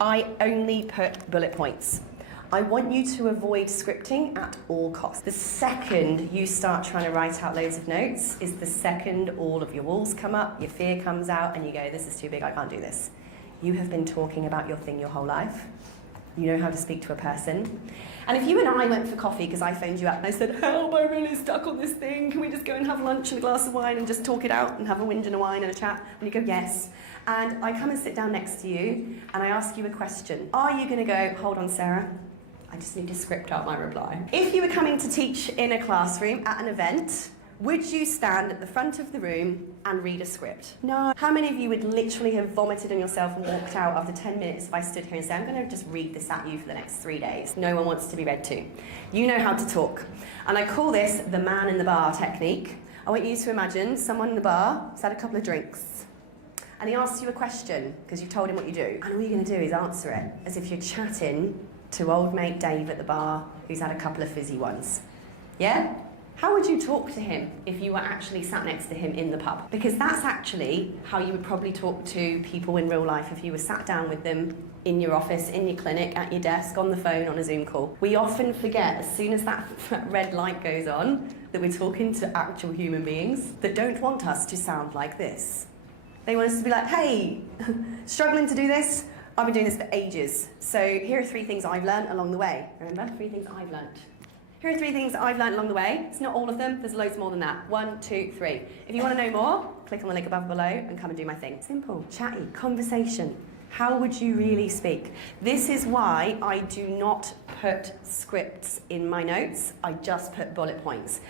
I only put bullet points. I want you to avoid scripting at all costs. The second you start trying to write out loads of notes is the second all of your walls come up, your fear comes out, and you go, this is too big, I can't do this. You have been talking about your thing your whole life. You know how to speak to a person. And if you and I went for coffee, because I phoned you up and I said, help, I'm really stuck on this thing, can we just go and have lunch and a glass of wine and just talk it out and have a whinge and a wine and a chat? And you go, yes. And I come and sit down next to you and I ask you a question. Are you going to go, hold on, Sarah, I just need to script out my reply? If you were coming to teach in a classroom at an event, would you stand at the front of the room and read a script? No. How many of you would literally have vomited on yourself and walked out after 10 minutes if I stood here and said, I'm going to just read this at you for the next 3 days? No one wants to be read to. You know how to talk. And I call this the man in the bar technique. I want you to imagine someone in the bar has had a couple of drinks and he asks you a question because you've told him what you do. And all you're going to do is answer it as if you're chatting to old mate Dave at the bar who's had a couple of fizzy ones. Yeah? How would you talk to him if you were actually sat next to him in the pub? Because that's actually how you would probably talk to people in real life if you were sat down with them in your office, in your clinic, at your desk, on the phone, on a Zoom call. We often forget, as soon as that red light goes on, that we're talking to actual human beings that don't want us to sound like this. They want us to be like, hey, struggling to do this? I've been doing this for ages. So here are 3 things I've learned along the way. Remember, 3 things I've learned. Here are 3 things I've learned along the way. It's not all of them, there's loads more than that. 1, 2, 3. If you want to know more, click on the link above below and come and do my thing. Simple, chatty, conversation. How would you really speak? This is why I do not put scripts in my notes, I just put bullet points.